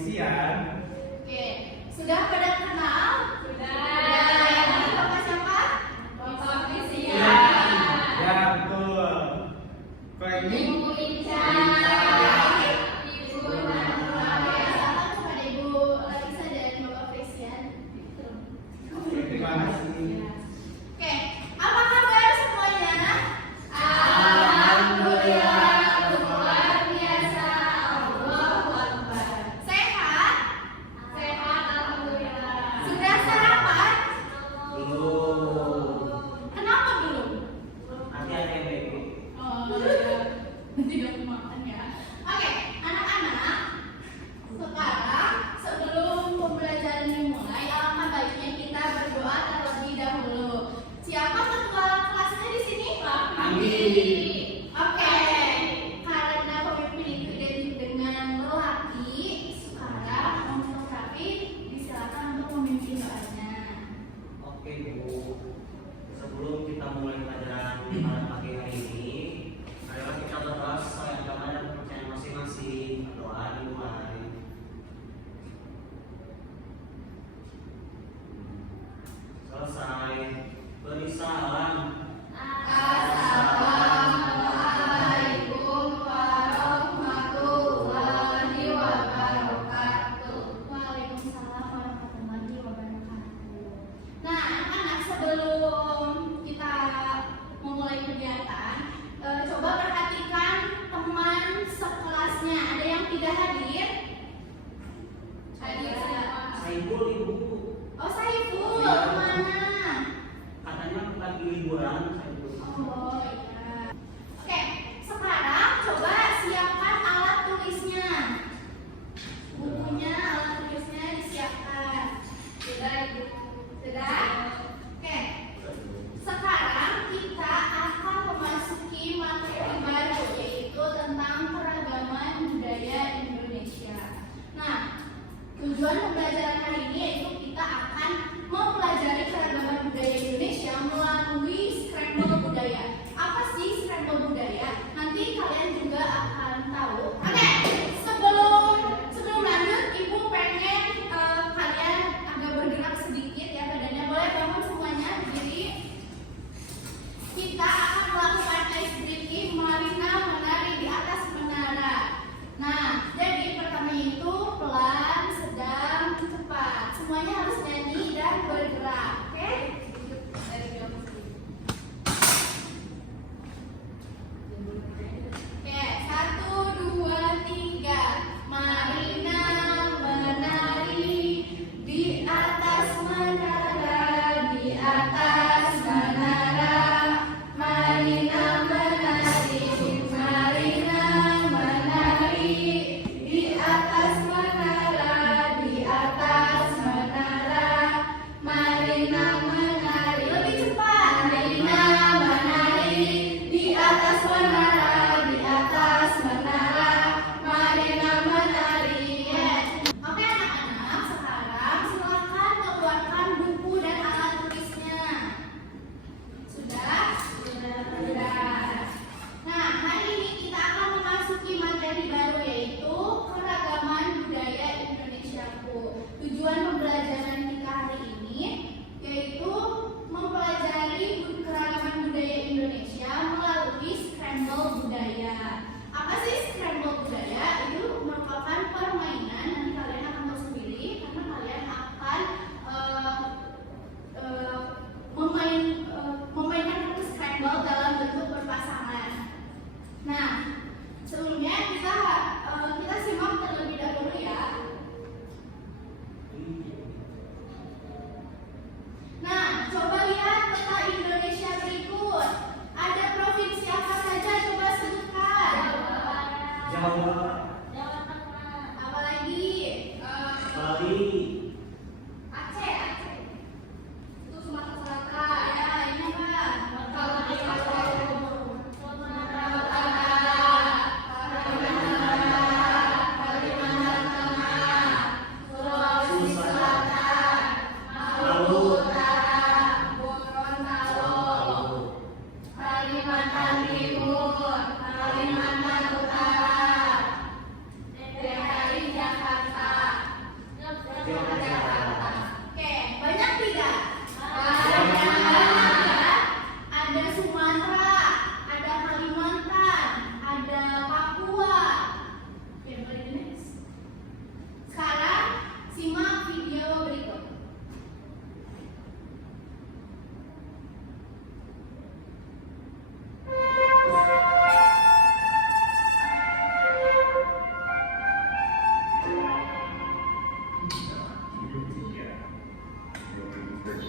koefisien. Oke, sudah pada kenal? Sudah. Ini Bapak siapa? Koefisien. Ya, betul. Kalau ini Ibu Ica. Ibu Nana. Salam kepada Ibu Larissa dan Bapak Frisian. terima kasih. Oke, apa kabar semuanya? Alhamdulillah luar biasa. Allahu Akbar. Sehat? Sehat alhamdulillah. Sudah sarapan? Belum. Kenapa belum? Nanti ada yang baik. Oh, ya. Tidak makan ya. Oke, anak-anak. Sekarang sebelum pembelajaran dimulai, alangkah baiknya kita berdoa terlebih dahulu. Siapa ketua kelasnya di sini? Kami. Oke. Karena pemimpin itu identik dengan lelaki, sekarang untuk Raffi disilakan untuk memimpin doanya. Oke Bu, sebelum kita mulai pelajaran pada pagi hari ini, marilah kita berdoa sesuai agama dan kepercayaan masing-masing. Doa dimulai. Selesai. Beri salam. Assalamualaikum warahmatullahi wabarakatuh. Waalaikumsalam warahmatullahi wabarakatuh. Nah, anak-anak, sebelum kita memulai kegiatan, coba perhatikan teman sekelasnya. Ada yang tidak hadir? Hadir siapa? Saiful Ibu, Oh, Saiful, mana? katanya lagi liburan. Saiful. Oh iya. Oke, sekarang coba siapkan alat tulisnya. Bukunya, alat tulisnya disiapkan. Sudah, Ibu? Sudah? Oke. Sekarang kita akan memasuki materi baru, yaitu tentang keragaman budaya Indonesia. Nah, tujuan pembelajaran hari ini yaitu kita akan mempelajari keragaman budaya Indonesia melalui scramble budaya. Apa sih scramble budaya? Nanti kalian juga akan tahu. Oke, sebelum lanjut, Ibu pengen kalian agak bergerak sedikit ya badannya. Boleh bangun semuanya berdiri. Kita akan melakukan ice breaking, Marina menari di atas menara. Nah, jadi pertama itu pelan, sedang, cepat. Semuanya harus nyanyi dan bergerak, oke? Oke, 1, 2, 3. Marina menari di atas menara, di atas menara. Marina menari, Marina menari di atas menara, di atas menara. Marina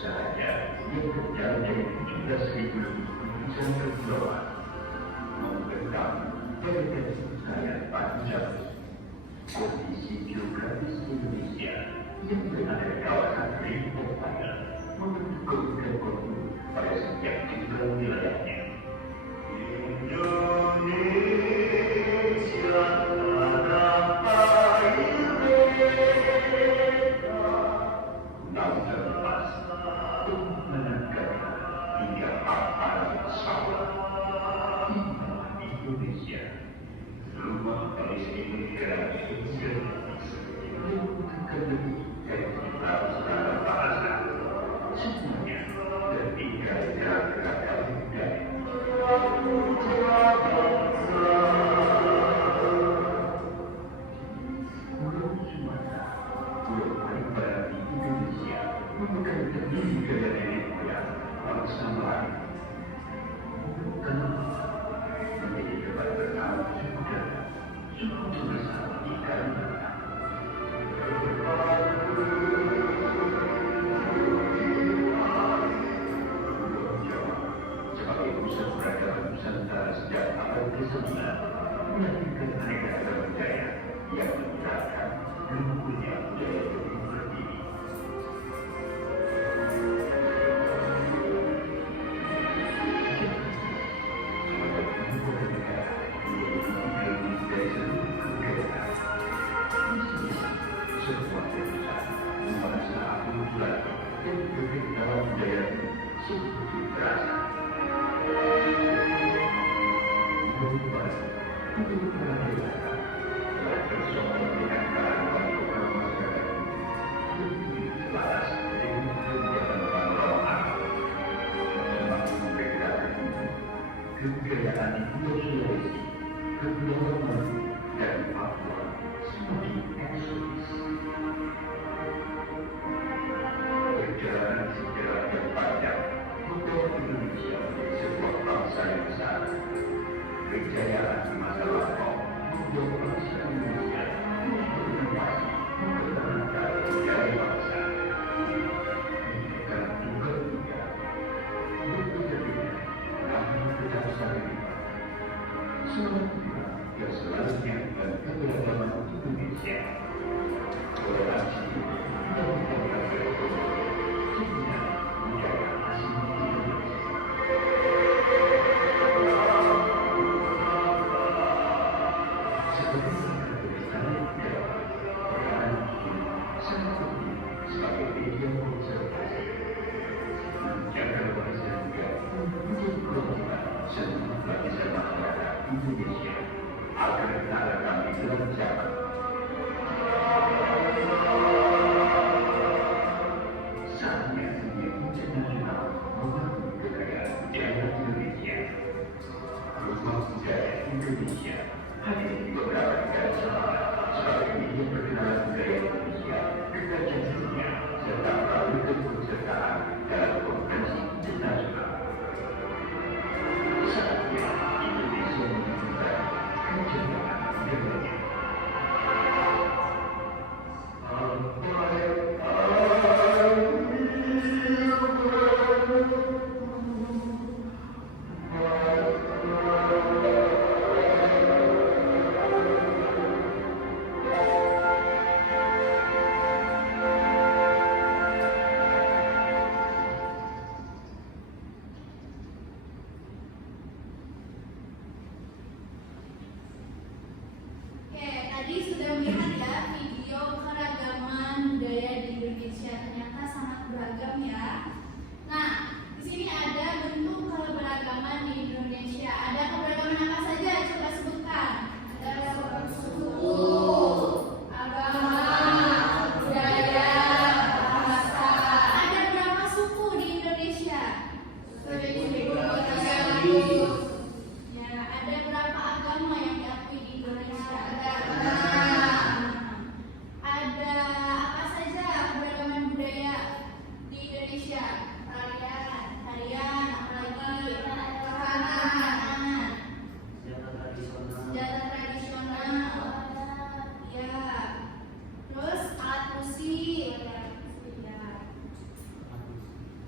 saja yang berjalan dari 17.000 lebih provinsi dan kepulauan membentang dari garis saya panjang. Kondisi geografis Indonesia yang berada di kawasan Ring Empire membentuk keunikan kontur pada setiap tinggal wilayahnya. Indonesia tanah air namun terlepas menangkap hingga alam sawah Indonesia rumah bagi seluruh negara Indonesia yang bukan lebih dari 100 bahasa semuanya terdiri dari kata budaya. Pulau Sumatera, pulau paling barat di Indonesia, merupakan terdiri dari nenek moyang bangsa Melayu. Kenapa? Menjadi tempat bernaung suku Dayak, suku terbesar di Kalimantan. Pulau Jawa sebagai pusat peradaban Nusantara sejak abad ke-9 melahirkan aneka ragam budaya yang menggerakkan lumpuhnya budaya yang berdiri. Sebuah perusahaan memaksa aku belajar dan berpikir dalam budaya seperti terasa. Berubah, untuk para dewasa telah bersama dengan kearifan lokal masyarakat lebih selaras dengan kegiatan rohani. Semakin mendekati kebudayaan di Pulau Sulawesi, Kepulauan Maluku, dan Papua semakin eksotis. Perjalanan sejarah yang panjang membawa Indonesia menjadi sebuah bangsa yang besar. Kejayaan di masa lampau membuat bangsa Indonesia menjadi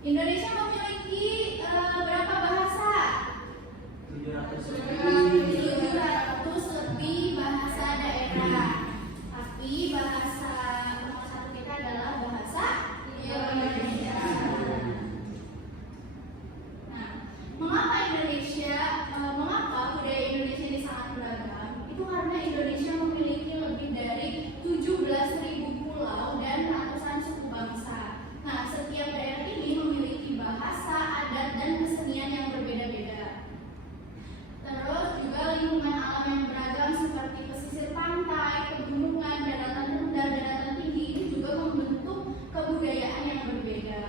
Indonesia memiliki berapa bahasa? 700 lebih bahasa daerah. Tapi bahasa nomor satu kita adalah bahasa Indonesia. Nah, mengapa budaya Indonesia ini sangat beragam? Itu karena Indonesia memiliki lebih dari 17.000 pulau dan ratusan suku bangsa. Nah, setiap daerah ini memiliki bahasa, adat, dan kesenian yang berbeda-beda. Terus juga lingkungan alam yang beragam seperti pesisir pantai, pegunungan, daratan rendah, daratan tinggi ini juga membentuk kebudayaan yang berbeda.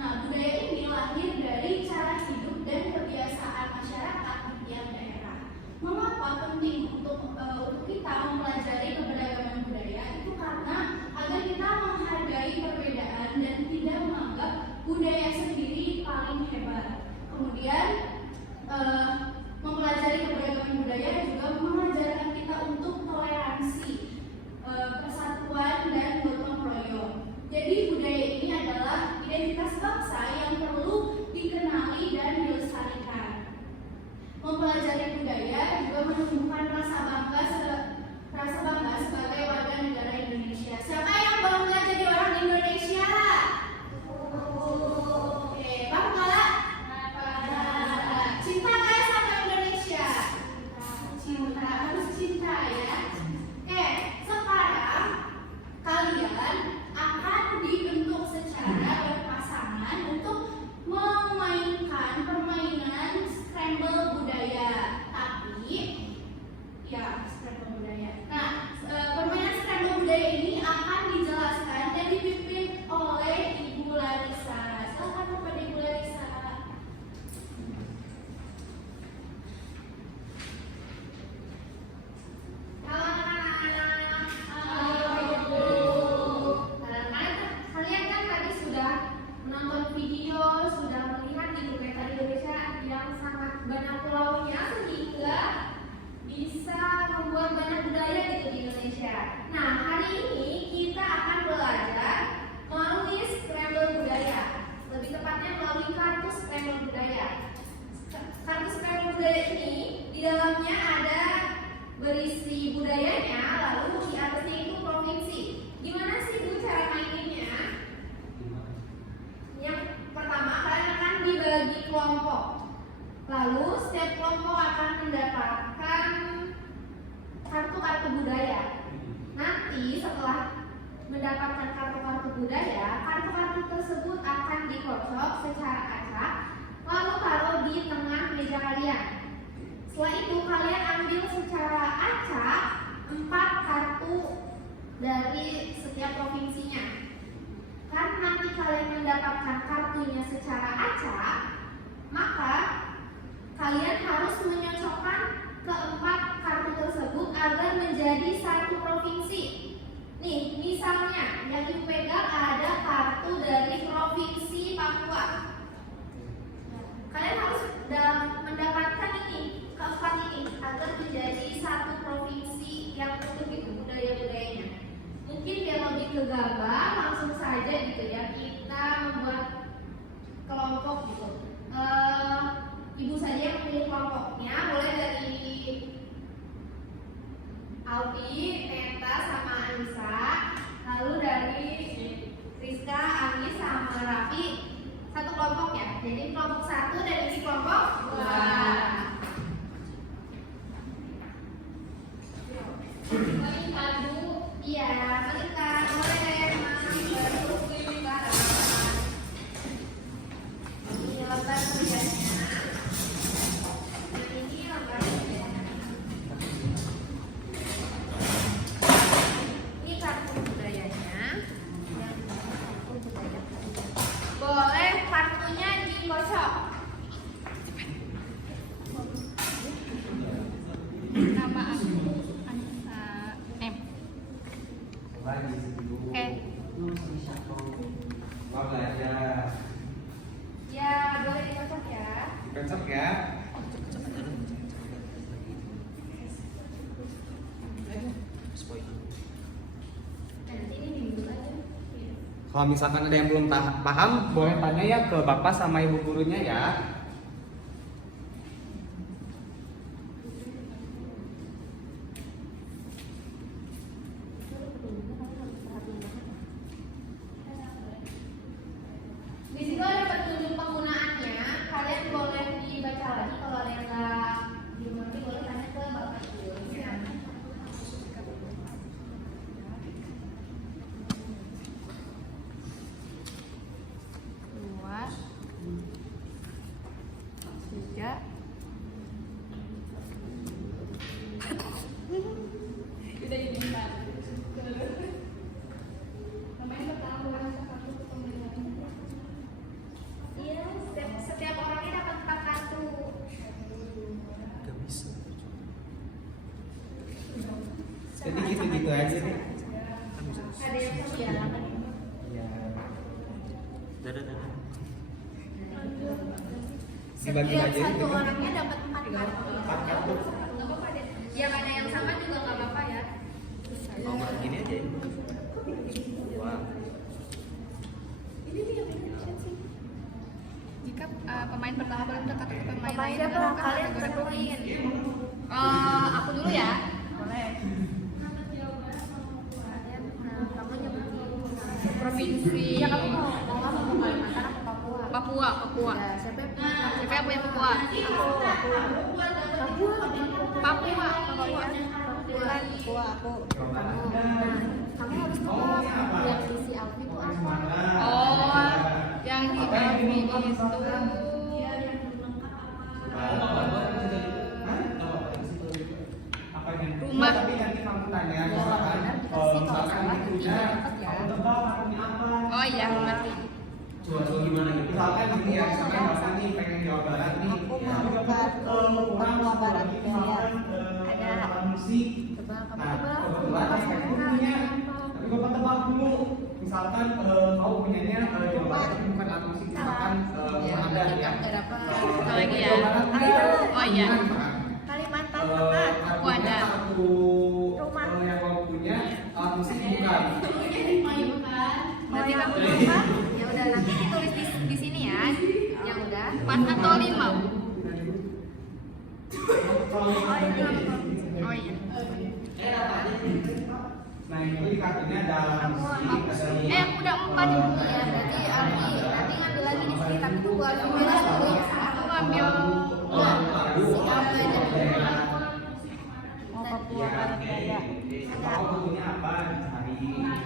Nah, budaya ini lahir dari cara hidup dan kebiasaan masyarakat di tiap daerah. Mengapa penting untuk kita mempelajari keberagaman budaya? Itu karena agar kita menghargai perbedaan dan tidak menganggap budaya sendiri paling hebat. Kemudian mempelajari keberagaman budaya juga mengajarkan kita untuk toleransi, persatuan, dan gotong royong. Jadi budaya ini adalah identitas bangsa yang perlu dikenali dan dilestarikan. Mempelajari budaya juga menumbuhkan rasa bangga sebagai warga negara Indonesia. Siapa yang bangga jadi orang Indonesia? Oke, bangga? Cinta nggak sama Indonesia? Cinta, harus cinta ya. Oke, sekarang kalian akan dibentuk secara berpasangan untuk memainkan permainan scramble budaya. Tapi ya, scramble budaya. Nah, permainan scramble budaya ini akan dijelaskan dan dipimpin oleh Ibu Larissa. Silakan kepada Ibu Larissa. Halo anak-anak. Kalian kan tadi sudah menonton video, sudah melihat di peta Indonesia yang sangat banyak pulaunya sehingga bisa membuat banyak budaya gitu di Indonesia. Nah, hari ini kita akan belajar melalui scramble budaya. Lebih tepatnya melalui kartu scramble budaya. Kartu scramble budaya ini di dalamnya ada berisi budayanya, lalu di atasnya itu provinsi. Gimana sih Bu cara maininnya? Yang pertama, kalian akan dibagi kelompok. Lalu setiap kelompok akan mendapatkan kartu-kartu budaya. Nanti setelah mendapatkan kartu-kartu budaya, kartu-kartu tersebut akan dikocok secara acak, lalu taruh di tengah meja kalian. Setelah itu kalian ambil secara acak 4 kartu dari setiap provinsinya. Karena nanti kalian mendapatkan kartunya secara acak, maka kalian harus menyocokkan keempat kartu tersebut agar menjadi satu provinsi. Nih, misalnya yang dipegang ada kartu dari provinsi Papua. Kalian harus mendapatkan ini, keempat ini, agar menjadi satu provinsi yang utuh gitu budaya-budayanya. Mungkin biar lebih gegabah, langsung saja gitu ya kita membuat kelompok gitu. Ibu saja yang memilih kelompoknya, boleh dari Aldi, Neta, sama Anissa. Lalu dari Rizka, Anis, sama Raffi satu kelompok ya. Jadi kelompok 1 dan ini kelompok 2. Balikan Bu. Iya, balikan. Boleh deh, Mas. Ini lembar kerjanya. Ini lembar kerjanya. Ini kartu budayanya. Boleh kartunya dikocok. Nama aku Anissa M. Oke. Mau belajar. Ya, boleh dikocok ya. Dikocok ya. Nanti ini dibuka aja. Kalau misalkan ada yang belum paham, boleh tanya ya ke bapak sama ibu gurunya ya. Di situ ada petunjuk penggunaannya. Kalian boleh dibaca lagi. Kalau ada yang nggak dimengerti boleh tanya ke bapak ibu. Dua, tiga, Kita jadi empat. Pemain pertama bahasa kartu pemilihan. Iya, setiap orangnya dapat 4 kartu. Jadi gitu-gitu aja deh. Ada yang kebiasaan. Iya. Dadah. Dibagi setiap aja satu gitu. orangnya dapat 4 kartu. 4 kartu. Nggak apa-apa deh. Yang ada yang sama juga nggak apa-apa ya. Mau gini aja. Wah. Jika pemain pertama boleh berkata ke pemain Pemain lain, siapa? maka Kalian kategori tentuin. Aku dulu ya. Boleh. Kamu nyebutin Provinsi. ya, kamu mau Kalimantan atau Papua? Papua. Ya, siapa yang Siapa yang punya Papua? Papua. Papua aku. Kamu harus tahu yang isi Alfi itu apa. Oh, yang di Alfi itu. Apa yang Rumah. Tapi nanti kamu tanya misalkan misalkan itunya kamu tebak artinya apa. Oh iya, ngerti. Coba gimana gitu? Misalkan gini ya, misalkan bapak nih pengen Jawa Barat nih. Aku Ya, mau bukan Papua Barat lagi ya. misalkan Ada. alat musik. Tebak, kamu Nah, tebak. kebetulan saya pengen punya. Tapi bapak tebak dulu. Misalkan kamu punyanya Jawa Barat tapi bukan alat musik. Misalkan ada ya. Lagi ya. Jawa Barat nih. Oh iya. Kalimantan Aku ada. Satu yang kamu punya alat musik bukan. Berarti kamu apa? Ya udah, nanti ditulis di sini ya. Yang udah. 4 atau 5? Oh iya. Nah itu di kartunya ada alat musik, ada Aku udah 4 Ya, berarti Alfi nanti ngambil lagi di sini, tapi tunggu Alfi beres dulu ya. Aku ngambil Si Alfi aja dulu. mau Papua ya. Barat Daya. Kamu punya apa? Cari.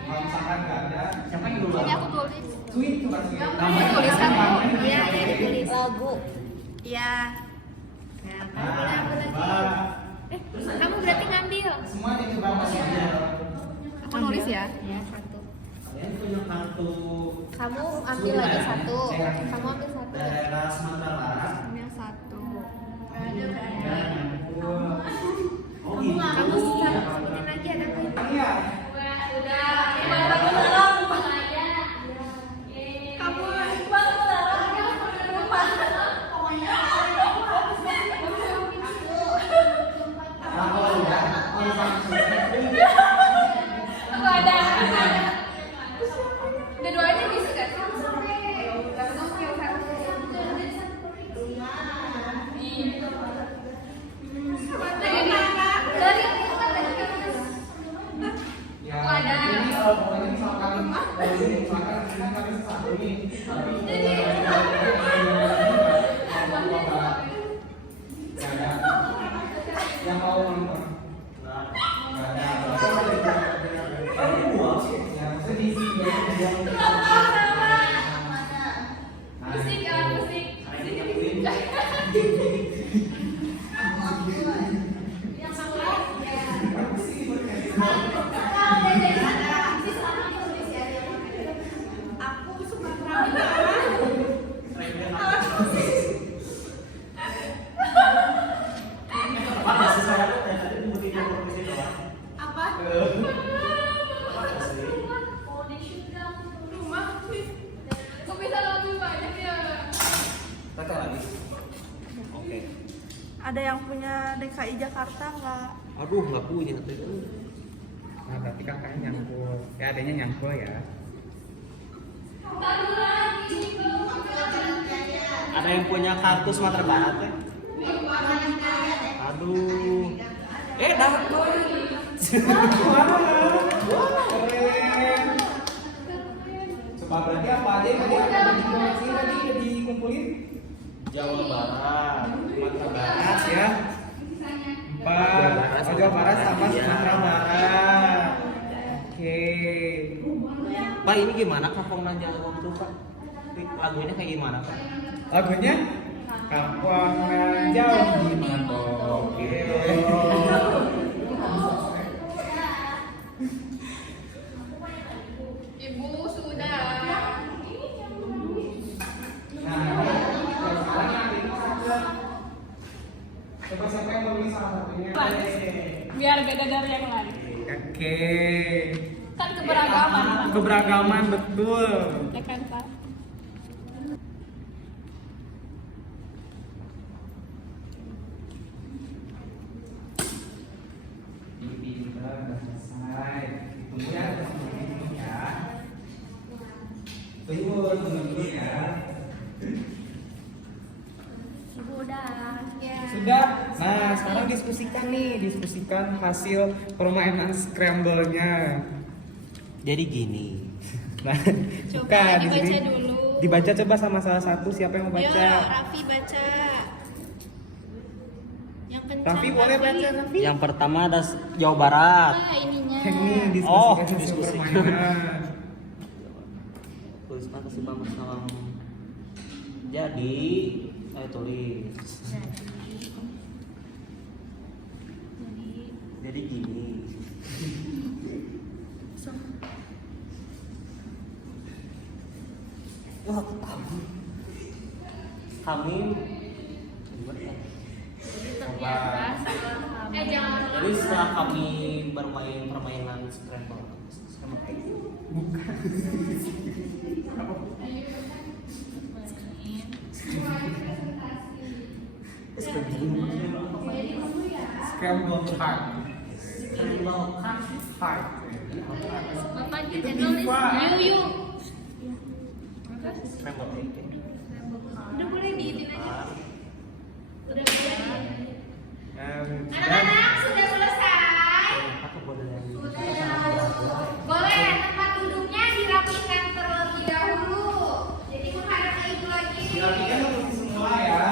Kalau misalkan nggak ada, siapa yang dulu? Ini aku tulis. Tweet tuh pasti. Kamu tulis kan? Iya, iya ditulis. Lagu. Iya. Kamu berarti ngambil. Semua dicoba masih ada. Aku nulis ya. Ya, satu. Kalian punya kartu Kamu ambil lagi satu. Kamu ambil satu. daerah Sumatera Barat? Ambil 1. Ya, nyampur. Oh gitu. Kamu sebutin lagi ada apa itu? Iya. Kalau udah, kalau Dua-duanya bisa kan? ya, ini pokoknya misalkan ini kan satu nih, tapi yang mau nonton nggak ada. Ya, maksudnya diisi yang Musik. Aku Sumatera Utara. Apa? Kok bisa lebih banyak ya? Kakak lagi. Oke. Ada yang punya DKI Jakarta nggak? Aduh, nggak punya tuh. Nah, berarti kakaknya nyangkul. Ya, adanya nyangkul ya. Ada yang punya kartu Sumatera Barat ya? Aduh. Dapat. Keren. Coba berarti apa aja yang tadi dikumpulin? Jawa Barat. Sumatera Barat ya. 4. Jawa Barat sama Sumatera Barat. Oke. Pak, ini gimana Kampung Jawa tuh, Pak? Lagunya kayak gimana, Pak? Lagunya Kampung Jawa gimana? Oke. Ibu sudah. Coba siapa yang mau nulis salah satunya? Biar beda dari yang lain. Oke. Kan keberagaman, Pak. Keberagaman betul. Ya kan, Pak? Ini udah selesai. Tunggu ya, tunggu ya. Tunggu ya. Ibu udah. Ya. Sudah. Nah, sekarang diskusikan hasil permainan scramble-nya. Jadi gini. Nah, Coba buka di dibaca sini. dulu. Dibaca coba sama salah satu, siapa yang mau Ayo, baca? Raffi baca. Yang kencang. Raffi boleh baca, Raffi? Yang pertama ada Jawa Barat. Ininya. Ini Oh, diskusikan hasil diskusi. permainan. Tulis apa sih Bang? Jadi, saya tulis. Jadi gini. Wah, kami Jangan. jadi setelah kami bermain permainan scramble. Scramble card. Card. Bapak Itu kita nulis. diva. Yuk. Scramble egg. Udah boleh diitin aja. Udah boleh. Dan Anak-anak sudah selesai. Aku boleh yang Boleh tempat duduknya dirapikan terlebih dahulu. Jadi menghadap ke ibu lagi. dirapikan dulu semua ya.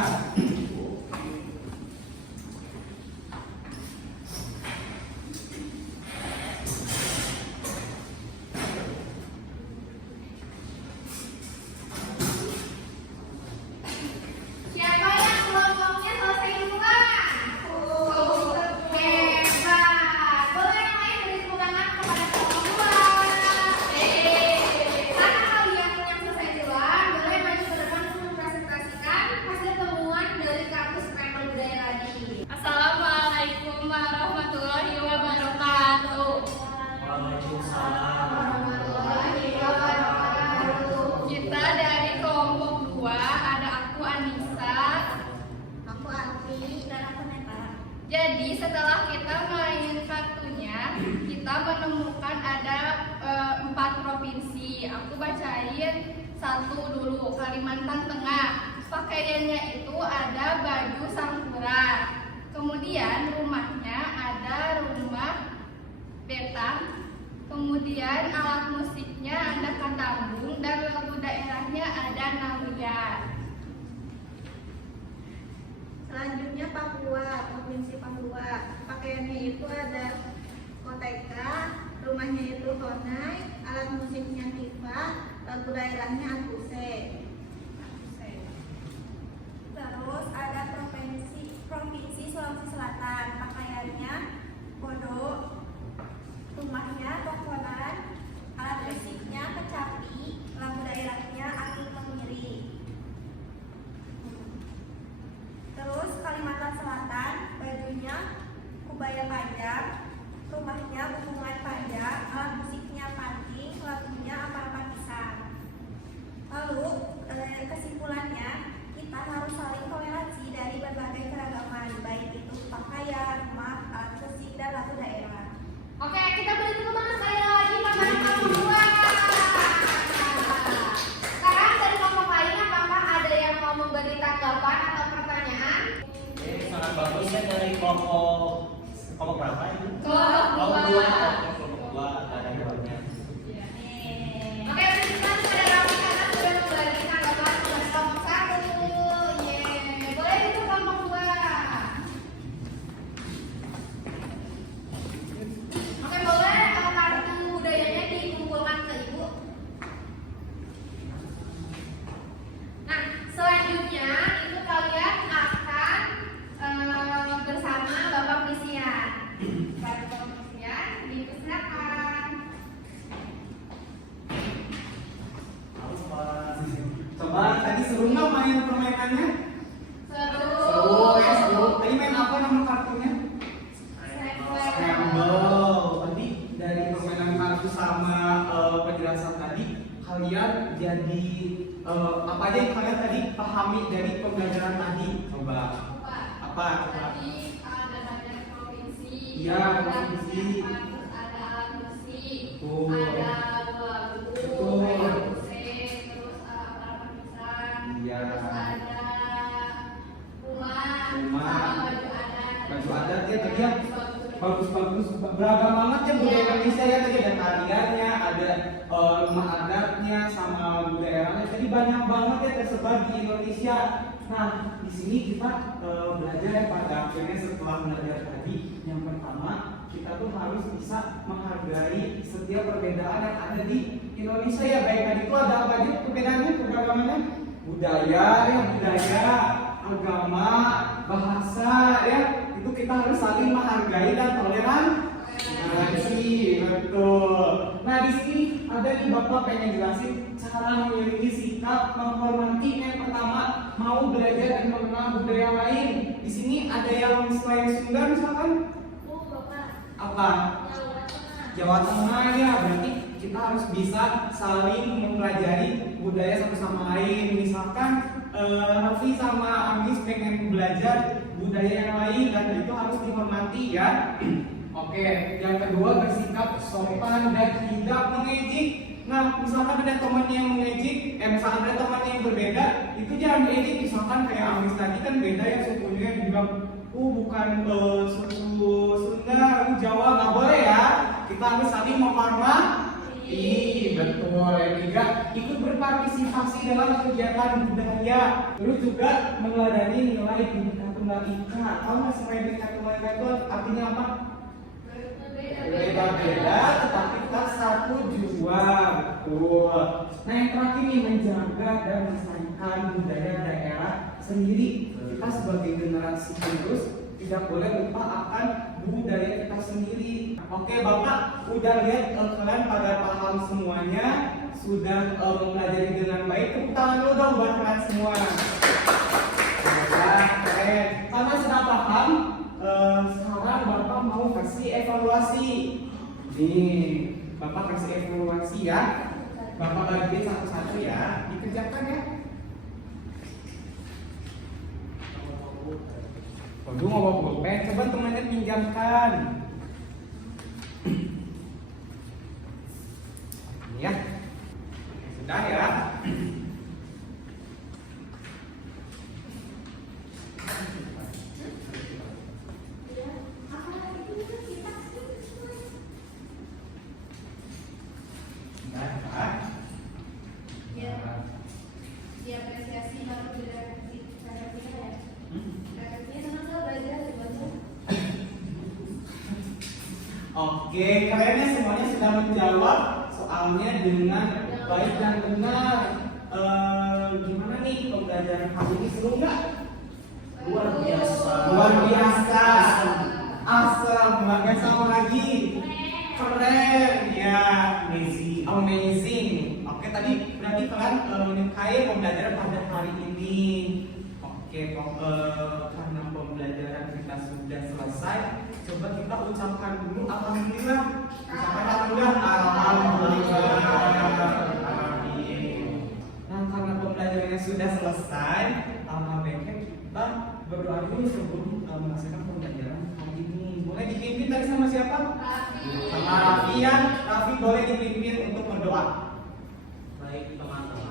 Siapa yang kelompoknya selesai duluan? Hebat. Boleh yang lain beri tepuk tangan kepada kelompok dua. Karena kalian yang selesai duluan, boleh maju ke depan untuk mempresentasikan hasil temuan dari kampus Scramble Budaya tadi. Assalamualaikum warahmatullahi wabarakatuh. Kita dari kelompok 2, ada aku Anissa, aku Alfi, dan aku Neta. Jadi setelah kita main kartunya, kita menemukan ada 4 provinsi. Aku bacain satu dulu, Kalimantan Tengah. Pakaiannya itu ada baju sangkuran. Kemudian rumahnya ada rumah betang. Kemudian alat musiknya ada katambung dan lagu daerahnya ada Nawian. Selanjutnya Papua, Provinsi Papua. Pakaiannya itu ada koteka, rumahnya itu honai, alat musiknya tifa, lagu daerahnya akuse. Terus ada provinsi Sulawesi Selatan, pakaiannya bodo, rumahnya tokonan, alat musiknya kecapi, lagu daerahnya angin kemiri. Terus Kalimantan Selatan, bajunya kubaya panjang, rumahnya bukungan panjang, alat musiknya panting, lagunya ampar pisang. kelompok berapa ini? Kelompok dua. Kelompok dua ada jawabannya. Oke, berikan kepada Raffi karena sudah membagikan gambar kepada kelompok 1. Yeay, boleh itu kelompok 2. Oke, boleh kartu budayanya dikumpulkan ke ibu. Nah, selanjutnya itu kalian akan bersama Bapak Prisian. Bapak Prisian, dipersilakan. Coba tadi seru nggak main permainannya? Seru. Seru ya seru. Tadi main apa nama kartunya? Scramble. Tadi dari permainan kartu sama penjelasan tadi kalian jadi apa aja yang kalian tadi pahami dari pembelajaran tadi? Coba. Apa? Tadi ada banyak provinsi. Iya, ada provinsi. terus ada alat musik, Betul. ada lagu, Betul. ada musik, terus perpisahan, Iya. terus ada rumah, Rumah. sama baju adat. Baju adat ya tadi ya. Bagus-bagus, beragam banget ya budaya Indonesia ya, tadi ada tariannya, ada rumah adatnya sama budayanya, jadi banyak banget ya tersebar di Indonesia. Nah di sini kita belajar ya pada akhirnya setelah belajar tadi, yang pertama kita tuh harus bisa menghargai setiap perbedaan yang ada di Indonesia ya. Baik tadi itu ada apa aja perbedaannya, keberagamannya? Budaya ya, budaya, agama, bahasa ya. Itu kita harus saling menghargai dan toleransi, betul. Nah di sini ada di Bapak pengen jelasin cara memiliki sikap menghormati. Yang pertama mau belajar dan mengenal budaya lain. Di sini ada yang selain Sunda misalkan apa? Jawa Tengah ya, berarti kita harus bisa saling mempelajari budaya satu sama lain. Misalkan Raffi sama Amis pengen belajar budaya yang lain dan itu harus dihormati ya. Oke, yang kedua bersikap sopan dan tidak mengejek. Nah, misalkan ada temannya yang mengejek, misalkan ada temannya yang berbeda, itu jangan diejek. Misalkan kayak Amis tadi kan beda ya sukunya, bilang, bukan suku Sunda, Jawa, nggak boleh ya. Kita harus saling menghormati. Betul. Yang tiga, ikut berpartisipasi dalam kegiatan budaya. Terus juga meneladani nilai Bhinneka Tunggal Ika. Tahu nggak sebenarnya Bhinneka Tunggal Ika itu artinya apa? Berbeda-beda, tetapi kita satu jua. Betul. Nah yang terakhir nih, menjaga dan melestarikan budaya daerah sendiri. Kita sebagai generasi penerus tidak boleh lupa akan budaya kita sendiri. Oke Bapak, udah lihat kalian pada paham semuanya, sudah mempelajari dengan baik. Tepuk tangan dulu dong buat kalian semua. Keren. Karena sudah paham, sekarang Bapak mau kasih evaluasi. Nih, Bapak kasih evaluasi ya. Bapak bagiin satu-satu ya, dikerjakan ya. Waduh, mau bawa pulpen, coba temannya pinjamkan. Ini ya, sudah ya. Diapresiasi baru direvisi ya. Revisinya senang nggak belajar dibaca? Oke, kalian semuanya sudah menjawab soalnya dengan baik dan benar. Gimana nih pembelajaran kali ini, seru nggak? Luar biasa. Luar biasa. Asal bangga sama lagi. Keren ya, amazing. Amazing. Oke, tadi berarti kalian menyukai pembelajaran pada hari ini. Oke, karena pembelajaran kita sudah selesai, coba kita ucapkan dulu alhamdulillah. Ucapkan alhamdulillah. Amin. Nah, karena pembelajarannya sudah selesai, alhamdulillah kita berdoa dulu sebelum melaksanakan pembelajaran hari ini. Boleh dipimpin tadi sama siapa? Sama Raffi ya. Raffi boleh dipimpin untuk berdoa. Baik teman-teman.